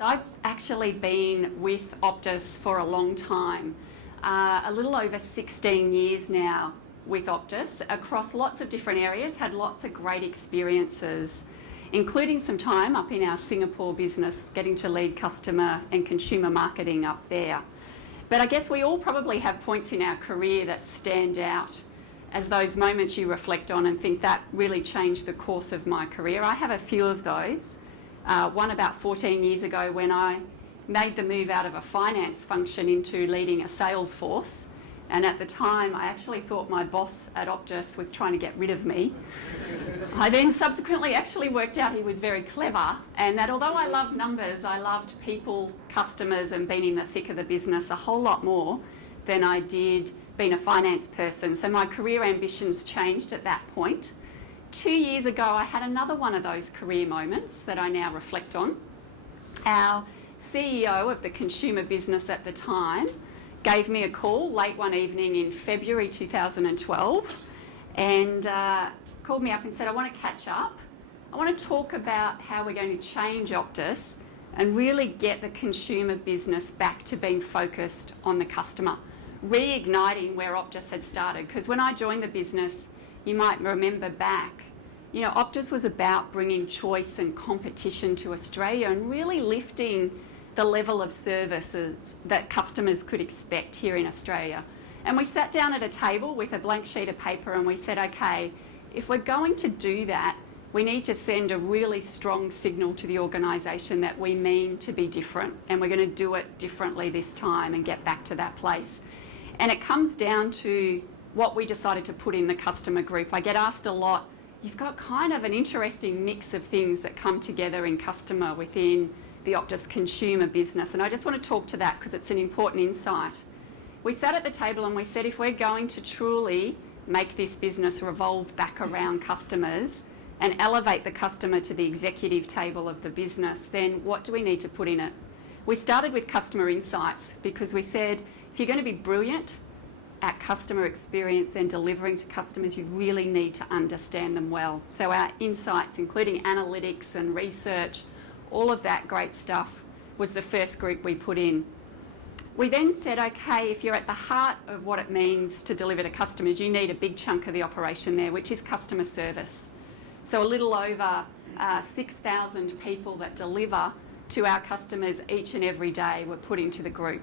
So I've actually been with Optus for a long time, a little over 16 years now with Optus, across lots of different areas, had lots of great experiences, including some time up in our Singapore business, getting to lead customer and consumer marketing up there. But I guess we all probably have points in our career that stand out as those moments you reflect on and think that really changed the course of my career. I have a few of those. One about 14 years ago when I made the move out of a finance function into leading a sales force. And at the time, I actually thought my boss at Optus was trying to get rid of me. I then subsequently actually worked out he was very clever, and that although I loved numbers, I loved people, customers, and being in the thick of the business a whole lot more than I did being a finance person. So my career ambitions changed at that point. 2 years ago, I had another one of those career moments that I now reflect on. Our CEO of the consumer business at the time gave me a call late one evening in February 2012 and called me up and said, I want to catch up. I want to talk about how we're going to change Optus and really get the consumer business back to being focused on the customer, reigniting where Optus had started. Because when I joined the business, you might remember back, Optus was about bringing choice and competition to Australia and really lifting the level of services that customers could expect here in Australia. And we sat down at a table with a blank sheet of paper and we said, okay, if we're going to do that, we need to send a really strong signal to the organisation that we mean to be different and we're going to do it differently this time and get back to that place. And it comes down to what we decided to put in the customer group. I get asked a lot, you've got kind of an interesting mix of things that come together in customer within the Optus consumer business. And I just want to talk to that because it's an important insight. We sat at the table and we said, if we're going to truly make this business revolve back around customers and elevate the customer to the executive table of the business, then what do we need to put in it? We started with customer insights because we said, if you're going to be brilliant at customer experience and delivering to customers, you really need to understand them well. So our insights, including analytics and research, all of that great stuff was the first group we put in. We then said, okay, if you're at the heart of what it means to deliver to customers, you need a big chunk of the operation there, which is customer service. So a little over 6,000 people that deliver to our customers each and every day were put into the group.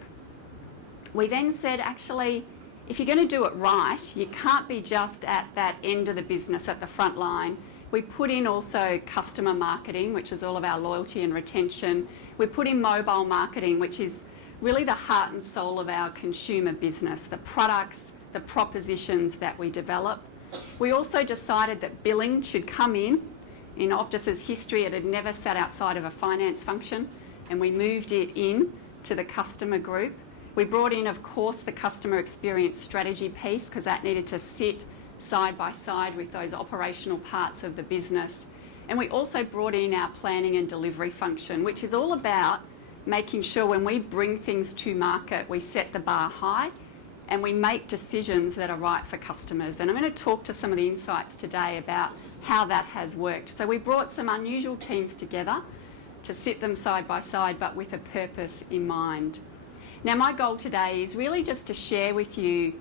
We then said, actually, if you're going to do it right, you can't be just at that end of the business at the front line. We put in also customer marketing, which is all of our loyalty and retention. We put in mobile marketing, which is really the heart and soul of our consumer business, the products, the propositions that we develop. We also decided that billing should come in. In Optus's history, it had never sat outside of a finance function, and we moved it in to the customer group. We brought in, of course, the customer experience strategy piece because that needed to sit side by side with those operational parts of the business. And we also brought in our planning and delivery function, which is all about making sure when we bring things to market, we set the bar high and we make decisions that are right for customers. And I'm going to talk to some of the insights today about how that has worked. So we brought some unusual teams together to sit them side by side, but with a purpose in mind. Now, my goal today is really just to share with you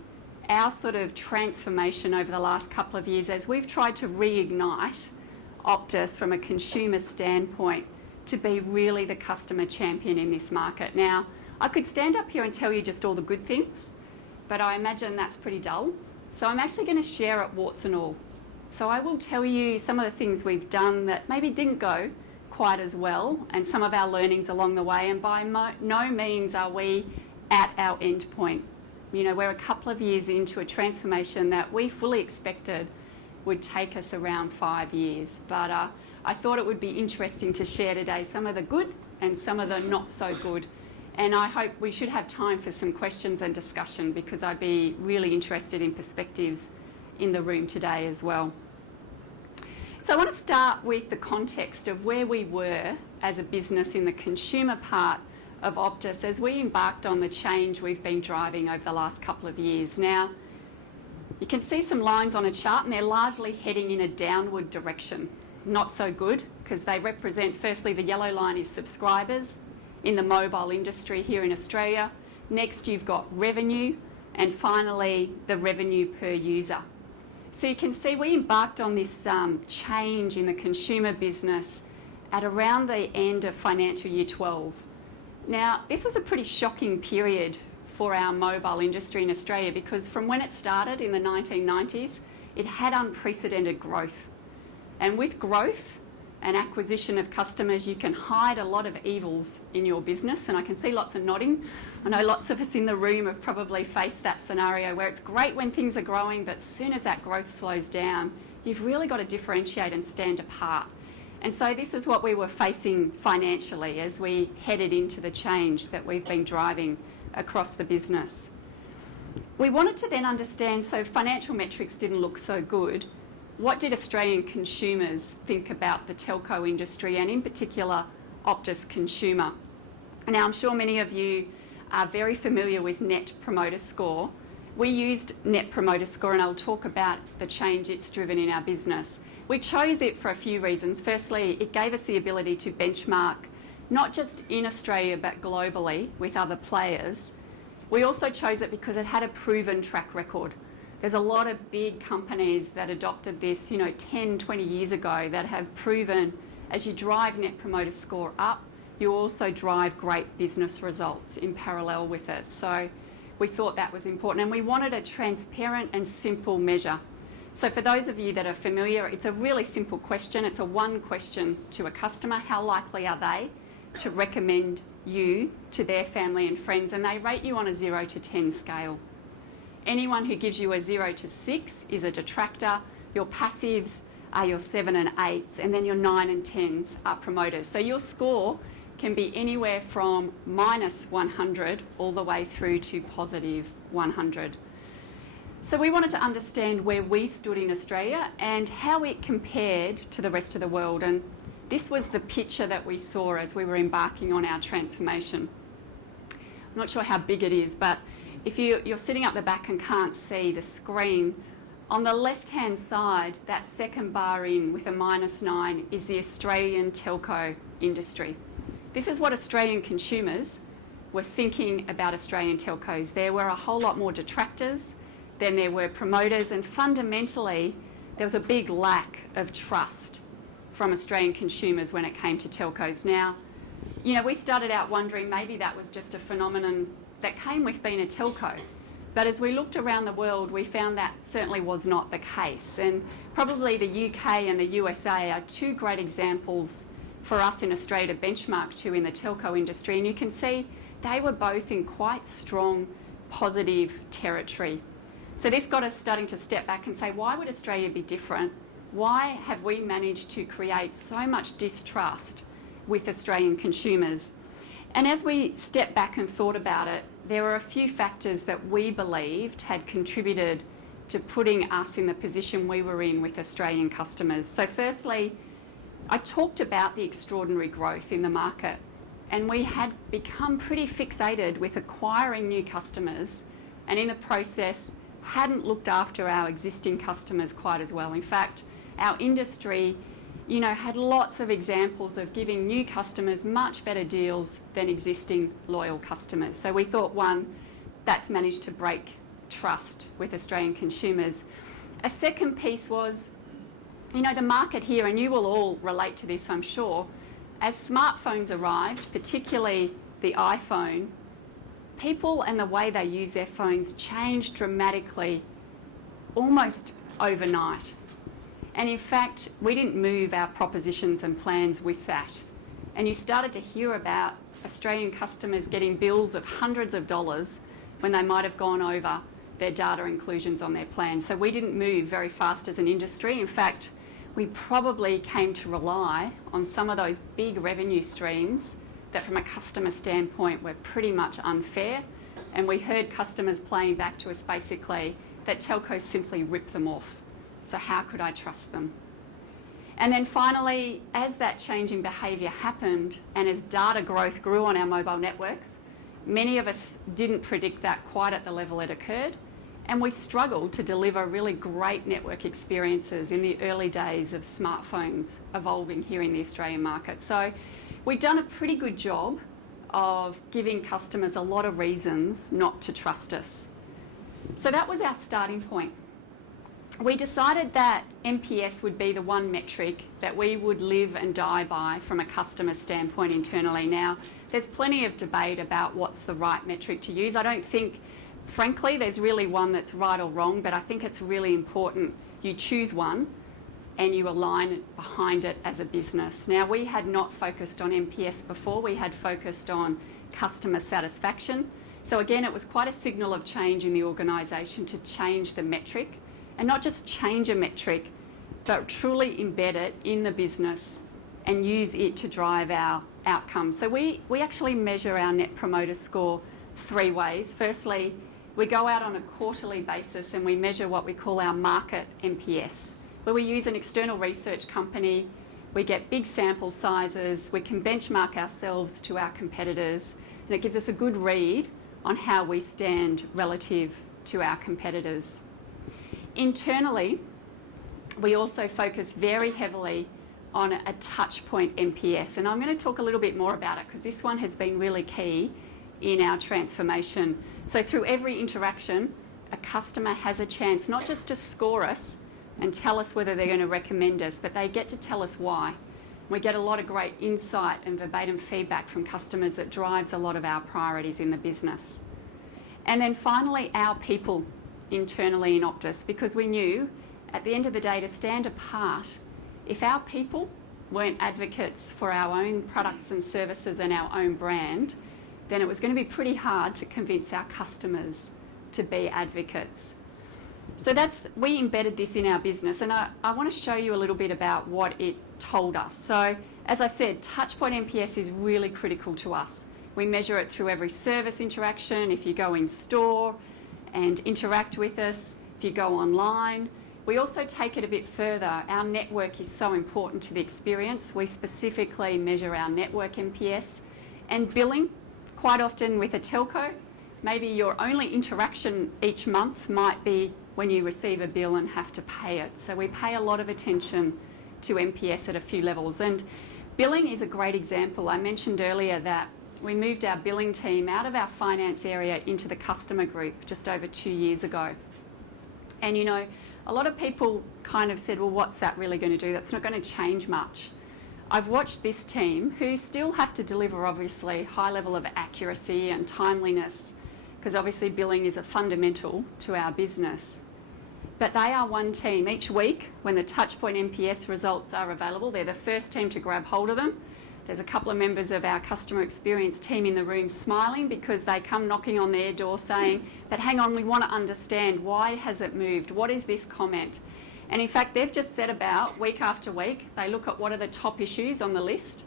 our sort of transformation over the last couple of years as we've tried to reignite Optus from a consumer standpoint to be really the customer champion in this market. Now, I could stand up here and tell you just all the good things, but I imagine that's pretty dull. So I'm actually going to share it warts and all. So I will tell you some of the things we've done that maybe didn't go quite as well and some of our learnings along the way, and by no means are we at our end point. We're a couple of years into a transformation that we fully expected would take us around 5 years, but I thought it would be interesting to share today some of the good and some of the not so good, and I hope we should have time for some questions and discussion because I'd be really interested in perspectives in the room today as well. So I want to start with the context of where we were as a business in the consumer part of Optus as we embarked on the change we've been driving over the last couple of years. Now, you can see some lines on a chart and they're largely heading in a downward direction. Not so good because they represent, firstly, the yellow line is subscribers in the mobile industry here in Australia. Next, you've got revenue, and finally, the revenue per user. So you can see we embarked on this change in the consumer business at around the end of financial year 12. Now, this was a pretty shocking period for our mobile industry in Australia, because from when it started in the 1990s, it had unprecedented growth. And with growth and acquisition of customers, you can hide a lot of evils in your business. And I can see lots of nodding. I know lots of us in the room have probably faced that scenario where it's great when things are growing, but as soon as that growth slows down, you've really got to differentiate and stand apart. And so this is what we were facing financially as we headed into the change that we've been driving across the business. We wanted to then understand, so financial metrics didn't look so good. What did Australian consumers think about the telco industry, and in particular Optus Consumer? Now, I'm sure many of you are very familiar with Net Promoter Score. We used Net Promoter Score, and I'll talk about the change it's driven in our business. We chose it for a few reasons. Firstly, it gave us the ability to benchmark not just in Australia but globally with other players. We also chose it because it had a proven track record. There's a lot of big companies that adopted this, 10, 20 years ago that have proven as you drive Net Promoter Score up, you also drive great business results in parallel with it. So we thought that was important, and we wanted a transparent and simple measure. So for those of you that are familiar, it's a really simple question. It's a one question to a customer. How likely are they to recommend you to their family and friends? And they rate you on a 0 to 10 scale. Anyone who gives you a 0 to 6 is a detractor. Your passives are your 7 and 8s, and then your 9 and 10s are promoters. So your score can be anywhere from minus 100 all the way through to positive 100. So we wanted to understand where we stood in Australia and how it compared to the rest of the world. And this was the picture that we saw as we were embarking on our transformation. I'm not sure how big it is, but if you're sitting up the back and can't see the screen, on the left-hand side, that second bar in with a -9 is the Australian telco industry. This is what Australian consumers were thinking about Australian telcos. There were a whole lot more detractors than there were promoters, and fundamentally there was a big lack of trust from Australian consumers when it came to telcos. Now, we started out wondering maybe that was just a phenomenon that came with being a telco. But as we looked around the world, we found that certainly was not the case. And probably the UK and the USA are two great examples for us in Australia to benchmark to in the telco industry. And you can see they were both in quite strong positive territory. So this got us starting to step back and say, why would Australia be different? Why have we managed to create so much distrust with Australian consumers? And as we stepped back and thought about it, there were a few factors that we believed had contributed to putting us in the position we were in with Australian customers. So firstly, I talked about the extraordinary growth in the market, and we had become pretty fixated with acquiring new customers, and in the process hadn't looked after our existing customers quite as well. In fact, our industry had lots of examples of giving new customers much better deals than existing loyal customers. So we thought, one, that's managed to break trust with Australian consumers. A second piece was, the market here, and you will all relate to this, I'm sure, as smartphones arrived, particularly the iPhone, people and the way they use their phones changed dramatically almost overnight. And in fact, we didn't move our propositions and plans with that. And you started to hear about Australian customers getting bills of hundreds of dollars when they might have gone over their data inclusions on their plans. So we didn't move very fast as an industry. In fact, we probably came to rely on some of those big revenue streams that from a customer standpoint were pretty much unfair. And we heard customers playing back to us basically that telcos simply rip them off. So how could I trust them? And then finally, as that change in behaviour happened and as data growth grew on our mobile networks, many of us didn't predict that quite at the level it occurred, and we struggled to deliver really great network experiences in the early days of smartphones evolving here in the Australian market. So we'd done a pretty good job of giving customers a lot of reasons not to trust us. So that was our starting point. We decided that NPS would be the one metric that we would live and die by from a customer standpoint internally. Now, there's plenty of debate about what's the right metric to use. I don't think, frankly, there's really one that's right or wrong, but I think it's really important you choose one and you align behind it as a business. Now, we had not focused on NPS before. We had focused on customer satisfaction. So again, it was quite a signal of change in the organisation to change the metric, and not just change a metric, but truly embed it in the business and use it to drive our outcomes. So we actually measure our Net Promoter Score 3 ways. Firstly, we go out on a quarterly basis and we measure what we call our market NPS, where we use an external research company, we get big sample sizes, we can benchmark ourselves to our competitors, and it gives us a good read on how we stand relative to our competitors. Internally, we also focus very heavily on a touchpoint NPS, and I'm going to talk a little bit more about it because this one has been really key in our transformation. So through every interaction, a customer has a chance not just to score us and tell us whether they're going to recommend us, but they get to tell us why. We get a lot of great insight and verbatim feedback from customers that drives a lot of our priorities in the business. And then finally, our people internally in Optus, because we knew at the end of the day, to stand apart, if our people weren't advocates for our own products and services and our own brand, then it was going to be pretty hard to convince our customers to be advocates. So we embedded this in our business, and I want to show you a little bit about what it told us. So as I said, touchpoint NPS is really critical to us. We measure it through every service interaction. If you go in store and interact with us, if you go online. We also take it a bit further. Our network is so important to the experience. We specifically measure our network NPS. And billing, quite often with a telco, maybe your only interaction each month might be when you receive a bill and have to pay it. So we pay a lot of attention to NPS at a few levels. And billing is a great example. I mentioned earlier that we moved our billing team out of our finance area into the customer group just over 2 years ago. And you know, a lot of people kind of said, well, what's that really going to do? That's not going to change much. I've watched this team, who still have to deliver obviously high level of accuracy and timeliness, because obviously billing is a fundamental to our business. But they are one team. Each week when the Touchpoint NPS results are available, they're the first team to grab hold of them. There's a couple of members of our customer experience team in the room smiling because they come knocking on their door saying that, hang on, we want to understand, why has it moved? What is this comment? And in fact, they've just set about, week after week, they look at what are the top issues on the list.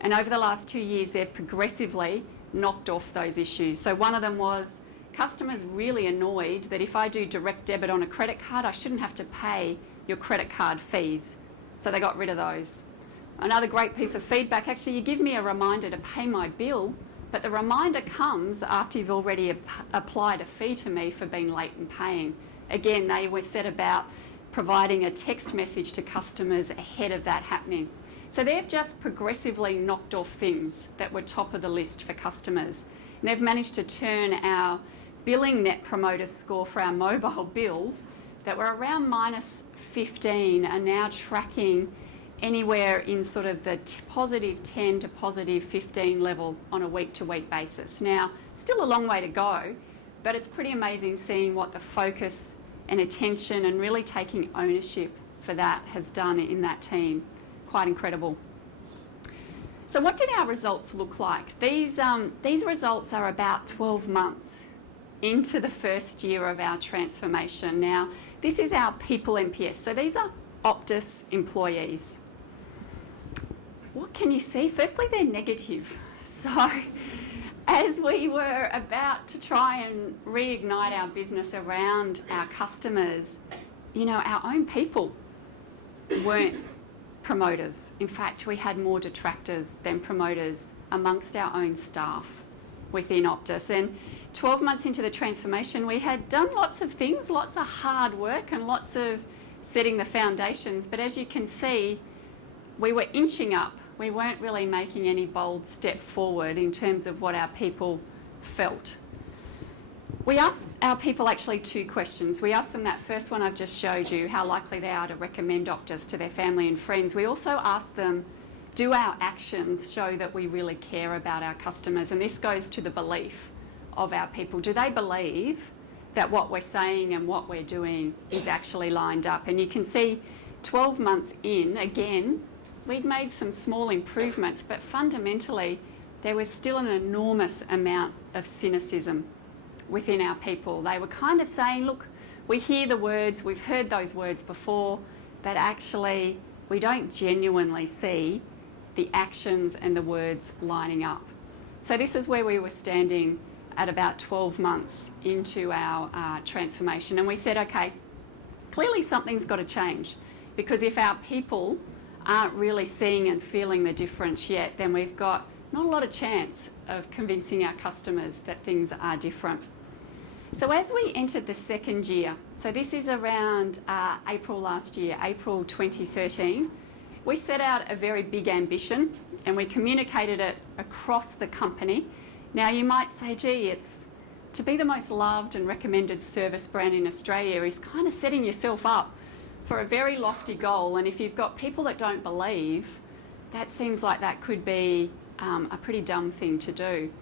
And over the last 2 years, they've progressively knocked off those issues. So one of them was customers really annoyed that if I do direct debit on a credit card, I shouldn't have to pay your credit card fees. So they got rid of those. Another great piece of feedback, actually, you give me a reminder to pay my bill, but the reminder comes after you've already applied a fee to me for being late in paying. Again, they were set about providing a text message to customers ahead of that happening. So they've just progressively knocked off things that were top of the list for customers. And they've managed to turn our billing Net Promoter Score for our mobile bills that were around -15 are now tracking anywhere in sort of the +10 to +15 level on a week-to-week basis. Now, still a long way to go, but it's pretty amazing seeing what the focus and attention and really taking ownership for that has done in that team. Quite incredible. So what did our results look like? These results are about 12 months into the first year of our transformation. Now, this is our people NPS. So these are Optus employees. What can you see? Firstly, they're negative. So as we were about to try and reignite our business around our customers, you know, our own people weren't promoters. In fact, we had more detractors than promoters amongst our own staff within Optus. And 12 months into the transformation, we had done lots of things, lots of hard work and lots of setting the foundations. But as you can see, we were inching up we weren't really making any bold step forward in terms of what our people felt. We asked our people actually 2 questions. We asked them that first one I've just showed you, how likely they are to recommend Optus to their family and friends. We also asked them, do our actions show that we really care about our customers? And this goes to the belief of our people. Do they believe that what we're saying and what we're doing is actually lined up? And you can see 12 months in, again, we'd made some small improvements, but fundamentally there was still an enormous amount of cynicism within our people. They were kind of saying, look, we hear the words, we've heard those words before, but actually we don't genuinely see the actions and the words lining up. So this is where we were standing at about 12 months into our transformation. And we said, okay, clearly something's got to change, because if our people aren't really seeing and feeling the difference yet, then we've got not a lot of chance of convincing our customers that things are different. So as we entered the second year, so this is around April last year, April 2013, we set out a very big ambition and we communicated it across the company. Now you might say, gee, it's to be the most loved and recommended service brand in Australia is kind of setting yourself up for a very lofty goal, and if you've got people that don't believe, that seems like that could be a pretty dumb thing to do.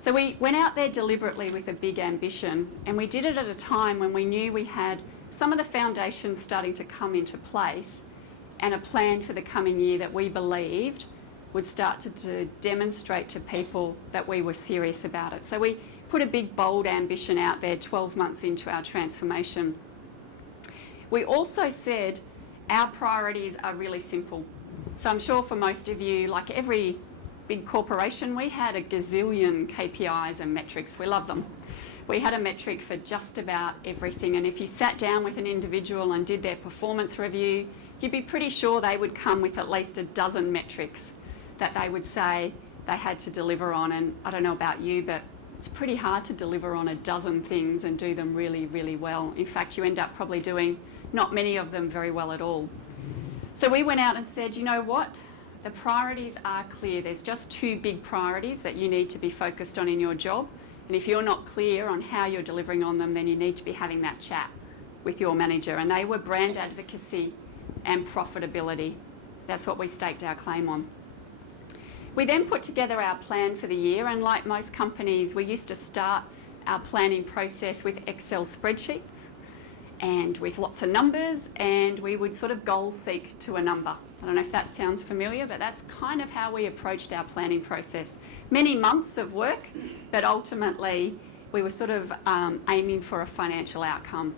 So we went out there deliberately with a big ambition, and we did it at a time when we knew we had some of the foundations starting to come into place and a plan for the coming year that we believed would start to demonstrate to people that we were serious about it. So we put a big, bold ambition out there 12 months into our transformation. We also said our priorities are really simple. So I'm sure for most of you, like every big corporation, we had a gazillion KPIs and metrics. We love them. We had a metric for just about everything. And if you sat down with an individual and did their performance review, you'd be pretty sure they would come with at least a dozen metrics that they would say they had to deliver on. And I don't know about you, but it's pretty hard to deliver on a dozen things and do them really, really well. In fact, you end up probably doing not many of them very well at all. So we went out and said, you know what? The priorities are clear. There's just 2 big priorities that you need to be focused on in your job. And if you're not clear on how you're delivering on them, then you need to be having that chat with your manager. And they were brand advocacy and profitability. That's what we staked our claim on. We then put together our plan for the year, and like most companies, we used to start our planning process with Excel spreadsheets and with lots of numbers, and we would sort of goal seek to a number. I don't know if that sounds familiar, but that's kind of how we approached our planning process. Many months of work, but ultimately we were sort of aiming for a financial outcome.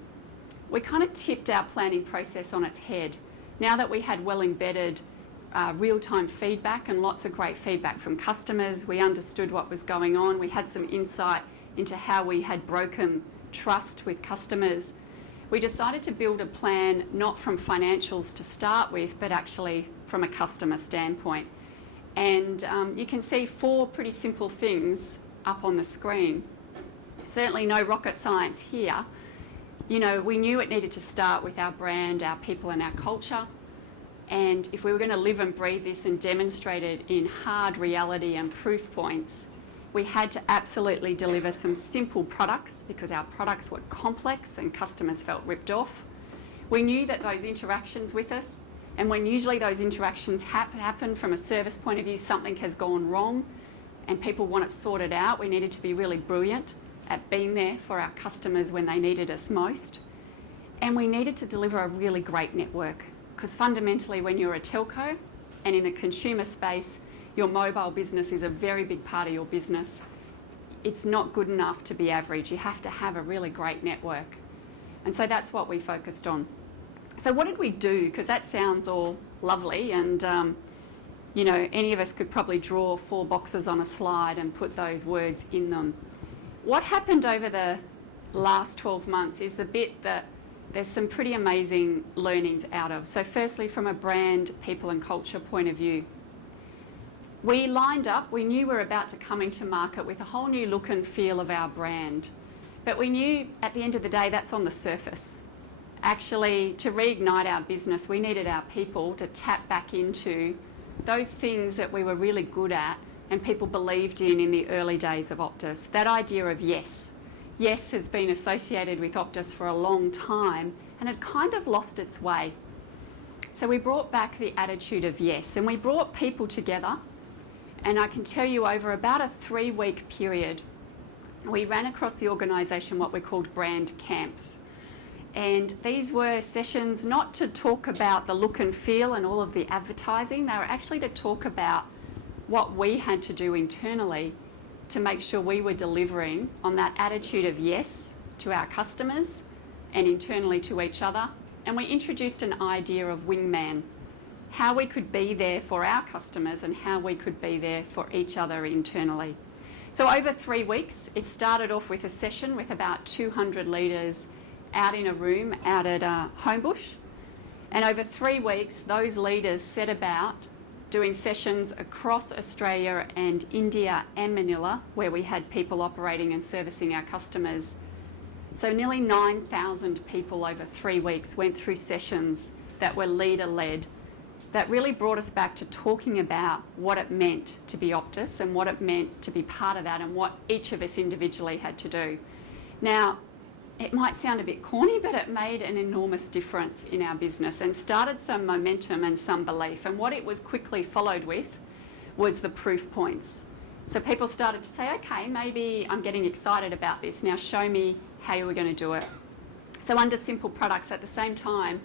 We kind of tipped our planning process on its head. Now that we had well embedded real-time feedback and lots of great feedback from customers, we understood what was going on, we had some insight into how we had broken trust with customers. We decided to build a plan not from financials to start with, but actually from a customer standpoint. And you can see 4 pretty simple things up on the screen. Certainly no rocket science here. You know, we knew it needed to start with our brand, our people and our culture. And if we were going to live and breathe this and demonstrate it in hard reality and proof points, we had to absolutely deliver some simple products because our products were complex and customers felt ripped off. We knew that those interactions with us, and when usually those interactions happen from a service point of view, something has gone wrong and people want it sorted out, we needed to be really brilliant at being there for our customers when they needed us most. And we needed to deliver a really great network, because fundamentally when you're a telco and in the consumer space, your mobile business is a very big part of your business. It's not good enough to be average. You have to have a really great network. And so that's what we focused on. So what did we do? Because that sounds all lovely, and you know, any of us could probably draw 4 boxes on a slide and put those words in them. What happened over the last 12 months is the bit that there's some pretty amazing learnings out of. So firstly, from a brand, people and culture point of view, we lined up, we knew we were about to come into market with a whole new look and feel of our brand. But we knew at the end of the day, that's on the surface. Actually, to reignite our business, we needed our people to tap back into those things that we were really good at and people believed in the early days of Optus. That idea of yes. Yes has been associated with Optus for a long time and had kind of lost its way. So we brought back the attitude of yes, and we brought people together, and I can tell you over about a 3-week period, we ran across the organisation what we called brand camps. And these were sessions not to talk about the look and feel and all of the advertising, they were actually to talk about what we had to do internally to make sure we were delivering on that attitude of yes to our customers and internally to each other. And we introduced an idea of wingman, how we could be there for our customers and how we could be there for each other internally. So over 3 weeks, it started off with a session with about 200 leaders out in a room out at Homebush. And over 3 weeks, those leaders set about doing sessions across Australia and India and Manila, where we had people operating and servicing our customers. So nearly 9,000 people over 3 weeks went through sessions that were leader-led, that really brought us back to talking about what it meant to be Optus and what it meant to be part of that and what each of us individually had to do. Now, it might sound a bit corny, but it made an enormous difference in our business and started some momentum and some belief. And what it was quickly followed with was the proof points. So people started to say, okay, maybe I'm getting excited about this. Now show me how you were going to do it. So under Simple Products at the same time,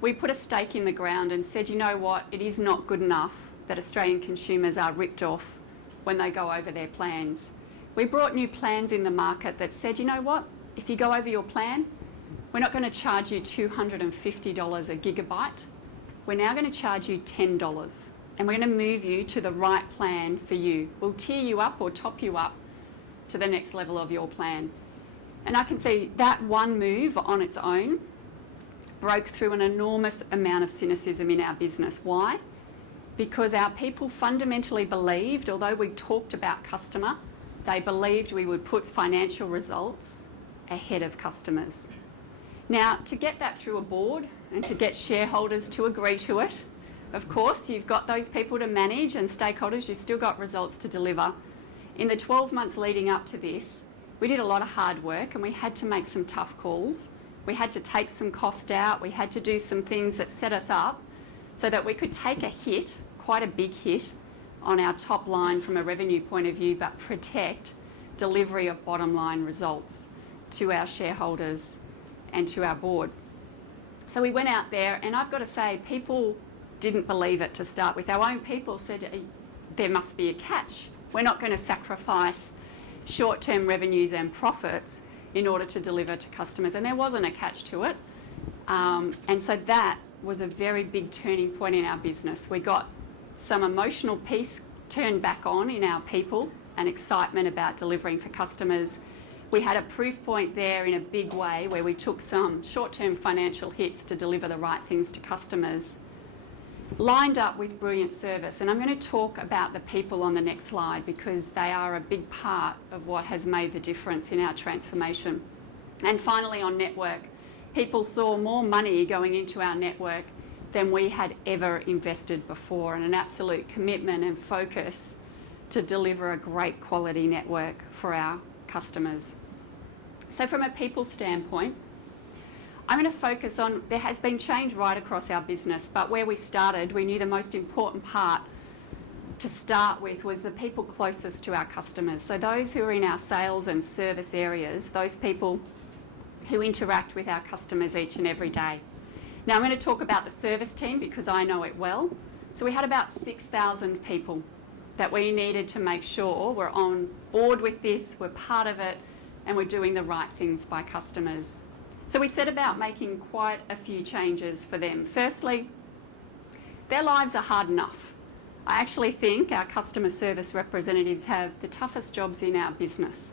we put a stake in the ground and said, you know what, it is not good enough that Australian consumers are ripped off when they go over their plans. We brought new plans in the market that said, you know what, if you go over your plan, we're not going to charge you $250 a gigabyte. We're now going to charge you $10 and we're going to move you to the right plan for you. We'll tier you up or top you up to the next level of your plan. And I can see that one move on its own broke through an enormous amount of cynicism in our business. Why? Because our people fundamentally believed, although we talked about customer, they believed we would put financial results ahead of customers. Now, to get that through a board and to get shareholders to agree to it, of course, you've got those people to manage and stakeholders, you've still got results to deliver. In the 12 months leading up to this, we did a lot of hard work and we had to make some tough calls. We had to take some cost out. We had to do some things that set us up so that we could take a hit, quite a big hit, on our top line from a revenue point of view, but protect delivery of bottom line results to our shareholders and to our board. So we went out there, and I've got to say, people didn't believe it to start with. Our own people said, there must be a catch. We're not going to sacrifice short-term revenues and profits in order to deliver to customers. And there wasn't a catch to it. And so that was a very big turning point in our business. We got some emotional piece turned back on in our people and excitement about delivering for customers. We had a proof point there in a big way where we took some short-term financial hits to deliver the right things to customers, lined up with brilliant service. And I'm going to talk about the people on the next slide because they are a big part of what has made the difference in our transformation. And finally, on network, people saw more money going into our network than we had ever invested before, and an absolute commitment and focus to deliver a great quality network for our customers. So from a people standpoint, I'm going to focus on, there has been change right across our business, but where we started, we knew the most important part to start with was the people closest to our customers. So those who are in our sales and service areas, those people who interact with our customers each and every day. Now I'm going to talk about the service team because I know it well. So we had about 6,000 people that we needed to make sure we're on board with this, we're part of it, and we're doing the right things by customers. So we set about making quite a few changes for them. Firstly, their lives are hard enough. I actually think our customer service representatives have the toughest jobs in our business.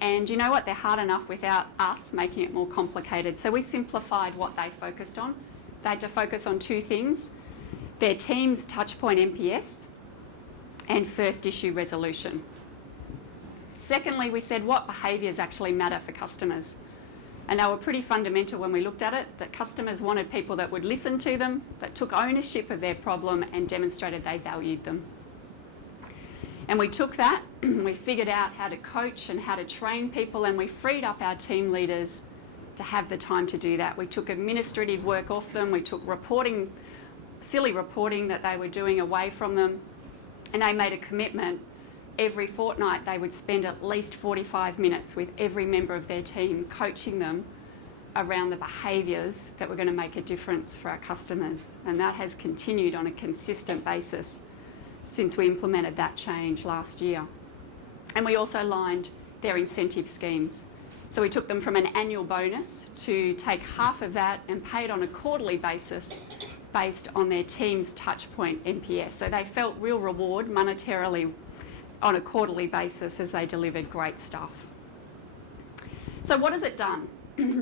And you know what? They're hard enough without us making it more complicated. So we simplified what they focused on. They had to focus on two things: their team's touchpoint NPS and first issue resolution. Secondly, we said what behaviours actually matter for customers. And they were pretty fundamental when we looked at it, that customers wanted people that would listen to them, that took ownership of their problem and demonstrated they valued them. And we took that, we figured out how to coach and how to train people, and we freed up our team leaders to have the time to do that. We took administrative work off them, we took reporting, silly reporting that they were doing away from them, and they made a commitment. Every fortnight they would spend at least 45 minutes with every member of their team, coaching them around the behaviours that were going to make a difference for our customers. And that has continued on a consistent basis since we implemented that change last year. And we also aligned their incentive schemes. So we took them from an annual bonus to take half of that and pay it on a quarterly basis based on their team's touchpoint NPS. So they felt real reward monetarily on a quarterly basis as they delivered great stuff. So what has it done?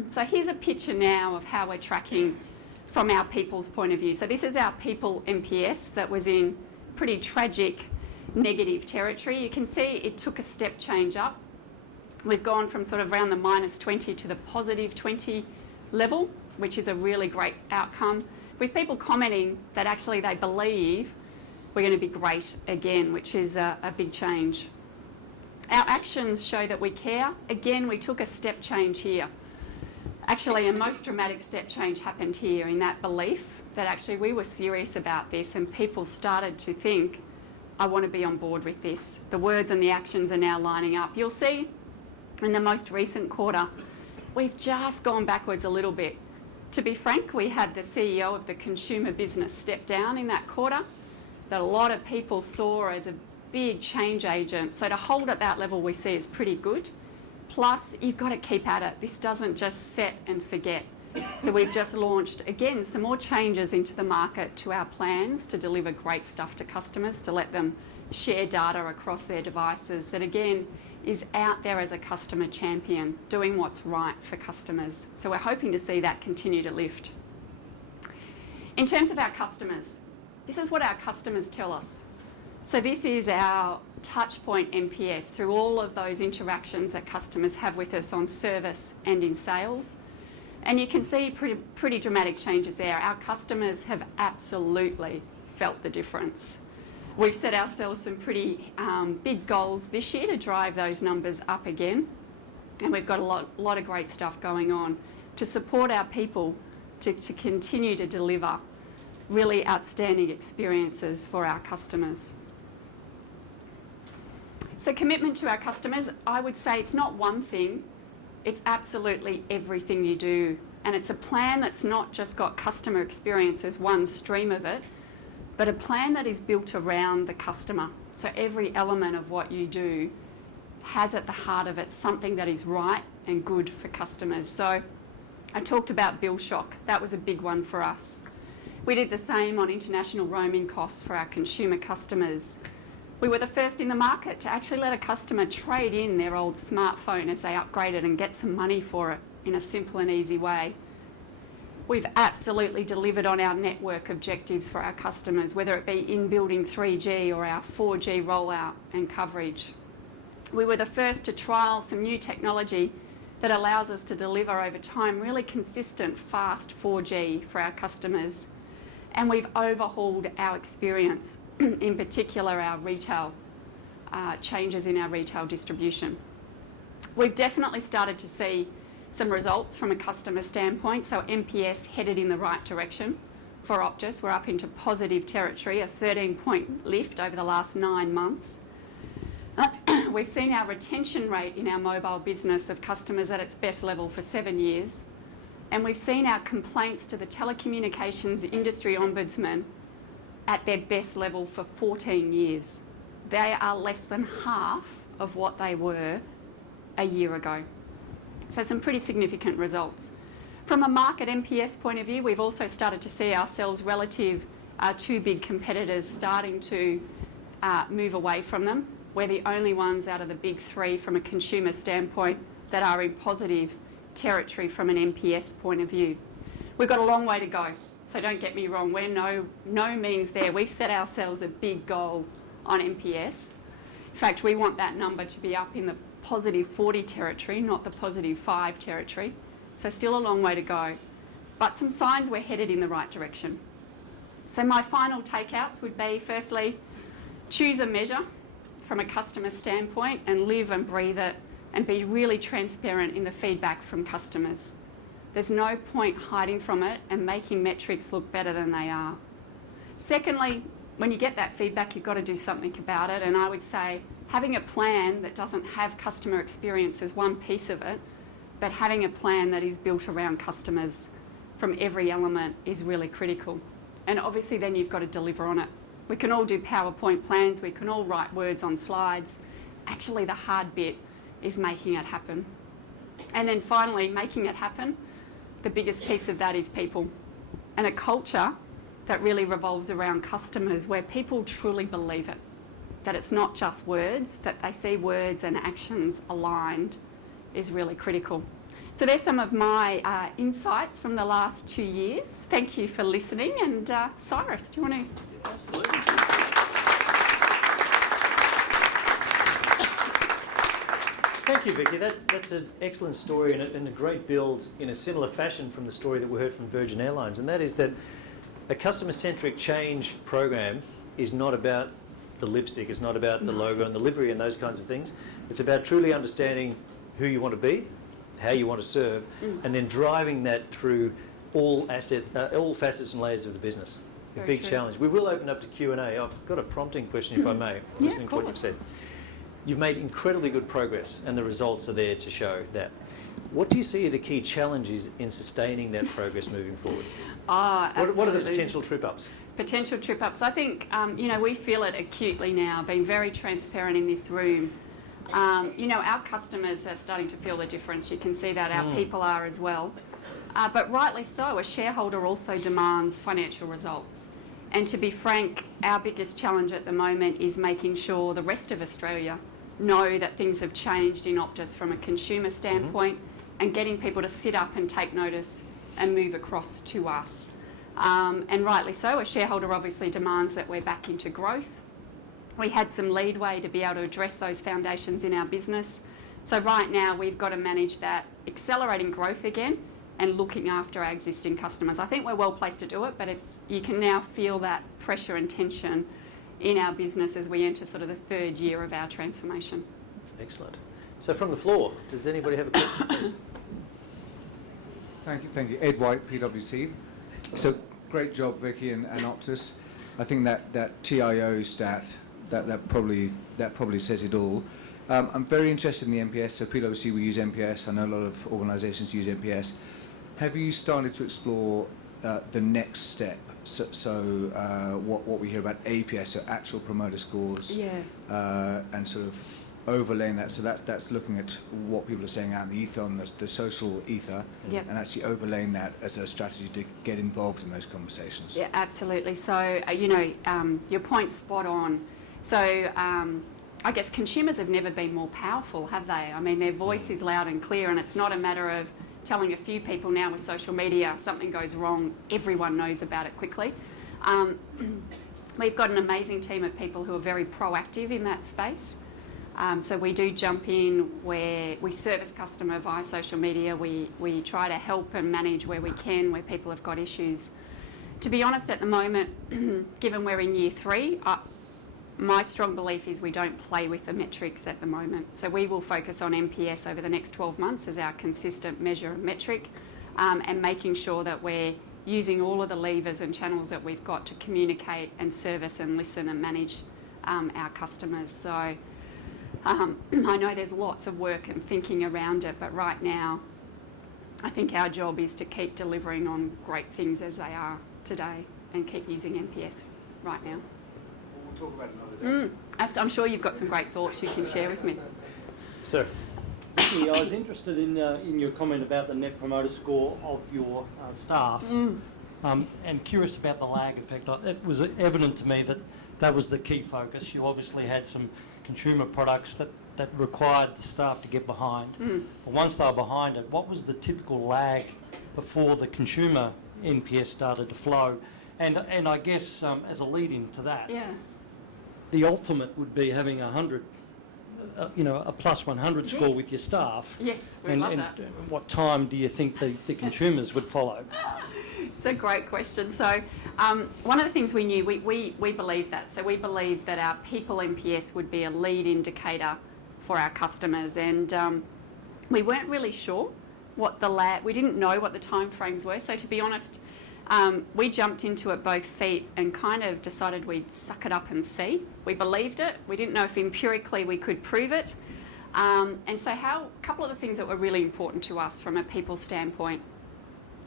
So here's a picture now of how we're tracking from our people's point of view. So this is our people NPS that was in pretty tragic negative territory. You can see it took a step change up. We've gone from sort of around the -20 to the +20 level, which is a really great outcome, with people commenting that actually they believe we're going to be great again, which is a big change. Our actions show that we care. Again, we took a step change here. Actually, a most dramatic step change happened here in that belief that actually we were serious about this, and people started to think, I want to be on board with this. The words and the actions are now lining up. You'll see in the most recent quarter, we've just gone backwards a little bit. To be frank, we had the CEO of the consumer business step down in that quarter that a lot of people saw as a big change agent. So to hold at that level we see is pretty good. Plus, you've got to keep at it. This doesn't just set and forget. So we've just launched, again, some more changes into the market to our plans to deliver great stuff to customers, to let them share data across their devices that, again, is out there as a customer champion, doing what's right for customers. So we're hoping to see that continue to lift. In terms of our customers, this is what our customers tell us. So this is our touchpoint NPS through all of those interactions that customers have with us on service and in sales. And you can see pretty dramatic changes there. Our customers have absolutely felt the difference. We've set ourselves some pretty big goals this year to drive those numbers up again. And we've got a lot of great stuff going on to support our people to continue to deliver really outstanding experiences for our customers. So commitment to our customers, I would say it's not one thing, it's absolutely everything you do. And it's a plan that's not just got customer experience as one stream of it, but a plan that is built around the customer. So every element of what you do has at the heart of it something that is right and good for customers. So I talked about bill shock. That was a big one for us. We did the same on international roaming costs for our consumer customers. We were the first in the market to actually let a customer trade in their old smartphone as they upgraded and get some money for it in a simple and easy way. We've absolutely delivered on our network objectives for our customers, whether it be in building 3G or our 4G rollout and coverage. We were the first to trial some new technology that allows us to deliver over time really consistent, fast 4G for our customers. And we've overhauled our experience, in particular our retail changes in our retail distribution. We've definitely started to see some results from a customer standpoint. So NPS headed in the right direction for Optus. We're up into positive territory, a 13-point lift over the last 9 months. We've seen our retention rate in our mobile business of customers at its best level for 7 years. And we've seen our complaints to the Telecommunications Industry Ombudsman at their best level for 14 years. They are less than half of what they were a year ago. So some pretty significant results. From a market NPS point of view, we've also started to see ourselves relative to big competitors starting to move away from them. We're the only ones out of the big three from a consumer standpoint that are in positive territory from an NPS point of view. We've got a long way to go, so don't get me wrong, we're no means there. We've set ourselves a big goal on NPS. In fact, we want that number to be up in the positive 40 territory, not the positive 5 territory. So still a long way to go, but some signs we're headed in the right direction. So my final takeouts would be, firstly, choose a measure from a customer standpoint and live and breathe it and be really transparent in the feedback from customers. There's no point hiding from it and making metrics look better than they are. Secondly, when you get that feedback, you've got to do something about it, and I would say having a plan that doesn't have customer experience as one piece of it, but having a plan that is built around customers from every element is really critical. And obviously then you've got to deliver on it. We can all do PowerPoint plans, we can all write words on slides. Actually, the hard bit is making it happen. And then finally, making it happen, the biggest piece of that is people. And a culture that really revolves around customers where people truly believe it, that it's not just words, that they see words and actions aligned is really critical. So there's some of my insights from the last 2 years. Thank you for listening. And Cyrus, do you want to? Yeah, absolutely. Thank you, Vicky. That's an excellent story and a great build in a similar fashion from the story that we heard from Virgin Airlines, and that is that a customer-centric change program is not about the lipstick, it's not about the logo and the livery and those kinds of things. It's about truly understanding who you want to be, how you want to serve, and then driving that through all facets and layers of the business. A big challenge. We will open up to Q&A. I've got a prompting question, if I may, listening to what you've said. You've made incredibly good progress, and the results are there to show that. What do you see are the key challenges in sustaining that progress moving forward? What are the potential trip-ups? Potential trip-ups. I think, we feel it acutely now, being very transparent in this room. Our customers are starting to feel the difference. You can see that our people are as well. But rightly so, a shareholder also demands financial results. And to be frank, our biggest challenge at the moment is making sure the rest of Australia know that things have changed in Optus from a consumer standpoint and getting people to sit up and take notice and move across to us. And rightly so, a shareholder obviously demands that we're back into growth. We had some leadway to be able to address those foundations in our business. So right now we've got to manage that accelerating growth again and looking after our existing customers. I think we're well placed to do it, but you can now feel that pressure and tension in our business as we enter sort of the third year of our transformation. Excellent. So from the floor, does anybody have a question, please? Thank you. Ed White, PwC. So great job, Vicky and Optus. I think that TIO stat, that probably says it all. I'm very interested in the NPS. So PwC, we use NPS. I know a lot of organisations use NPS. Have you started to explore the next step? So what we hear about APS, so actual promoter scores, and sort of overlaying that. So that's looking at what people are saying out in the ether, on the social ether, and actually overlaying that as a strategy to get involved in those conversations. Yeah, absolutely. So, your point's spot on. So, I guess consumers have never been more powerful, have they? I mean, their voice is loud and clear, and it's not a matter of telling a few people now with social media something goes wrong, everyone knows about it quickly. We've got an amazing team of people who are very proactive in that space. So we do jump in where we service customer via social media. We try to help and manage where we can, where people have got issues. To be honest, at the moment, given we're in year 3, my strong belief is we don't play with the metrics at the moment. So we will focus on NPS over the next 12 months as our consistent measure and metric, and making sure that we're using all of the levers and channels that we've got to communicate and service and listen and manage our customers. So I know there's lots of work and thinking around it, but right now I think our job is to keep delivering on great things as they are today and keep using NPS right now. We'll talk about it another day. I'm sure you've got some great thoughts you can share with me. Sir. Vicky, I was interested in your comment about the Net Promoter Score of your staff, and curious about the lag effect. It was evident to me that was the key focus. You obviously had some consumer products that required the staff to get behind. But once they were behind it, what was the typical lag before the consumer NPS started to flow? And I guess as a lead-in to that, the ultimate would be having 100 a plus 100 score Yes. with your staff? Yes, we And, love and that. what time do you think the consumers would follow? It's a great question. So one of the things we knew, we believed that. So we believed that our people NPS would be a lead indicator for our customers, and we weren't really sure what we didn't know what the timeframes were. So to be honest, we jumped into it both feet and kind of decided we'd suck it up and see. We believed it. We didn't know if empirically we could prove it. And so a couple of the things that were really important to us from a people standpoint,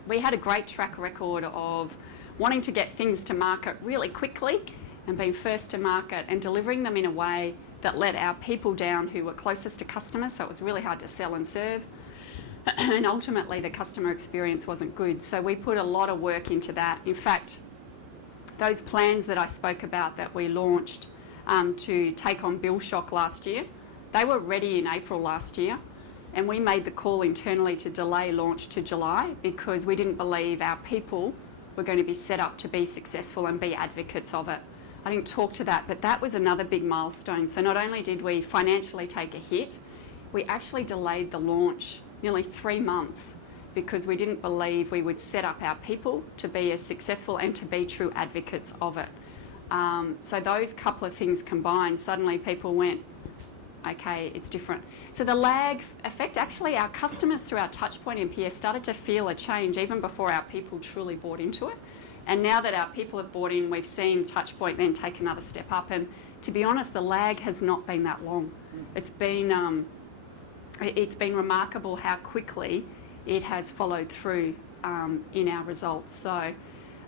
we had a great track record of wanting to get things to market really quickly and being first to market and delivering them in a way that let our people down who were closest to customers, so it was really hard to sell and serve. And ultimately the customer experience wasn't good. So we put a lot of work into that. In fact, those plans that I spoke about that we launched to take on bill shock last year, they were ready in April last year. And we made the call internally to delay launch to July because we didn't believe our people were going to be set up to be successful and be advocates of it. I didn't talk to that, but that was another big milestone. So not only did we financially take a hit, we actually delayed the launch nearly 3 months because we didn't believe we would set up our people to be as successful and to be true advocates of it. So those couple of things combined, suddenly people went, okay, it's different. So the lag effect, actually our customers through our touchpoint NPS started to feel a change even before our people truly bought into it. And now that our people have bought in, we've seen touchpoint then take another step up. And to be honest, the lag has not been that long. It's been remarkable how quickly it has followed through in our results. So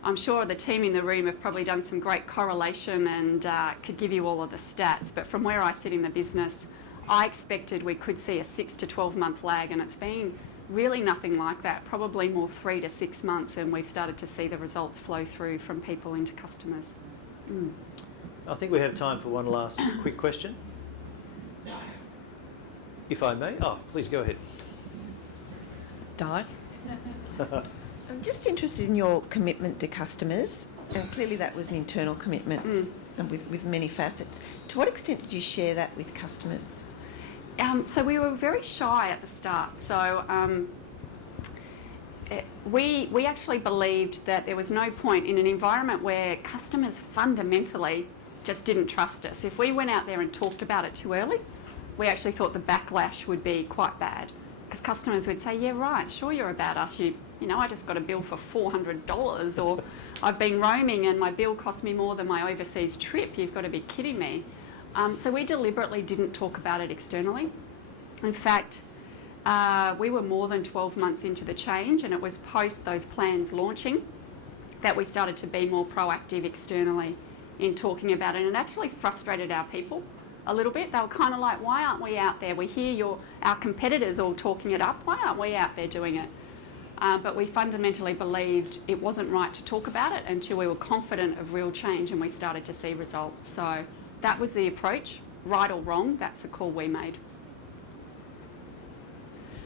I'm sure the team in the room have probably done some great correlation and could give you all of the stats. But from where I sit in the business, I expected we could see a 6 to 12 month lag, and it's been really nothing like that, probably more 3 to 6 months, and we've started to see the results flow through from people into customers. I think we have time for one last quick question. If I may. Oh, please go ahead. Di? I'm just interested in your commitment to customers, and clearly that was an internal commitment and with many facets. To what extent did you share that with customers? So we were very shy at the start. So we actually believed that there was no point in an environment where customers fundamentally just didn't trust us. If we went out there and talked about it too early, we actually thought the backlash would be quite bad, because customers would say, yeah, right, sure, you're about us. You know, I just got a bill for $400, or I've been roaming and my bill cost me more than my overseas trip. You've got to be kidding me. So we deliberately didn't talk about it externally. In fact, we were more than 12 months into the change, and it was post those plans launching that we started to be more proactive externally in talking about it, and it actually frustrated our people a little bit. They were kind of like, why aren't we out there? We hear our competitors all talking it up. Why aren't we out there doing it? But we fundamentally believed it wasn't right to talk about it until we were confident of real change and we started to see results. So that was the approach. Right or wrong, that's the call we made.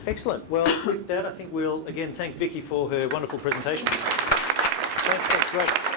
Excellent. Well, with that, I think we'll again thank Vicky for her wonderful presentation. Thanks, that's great.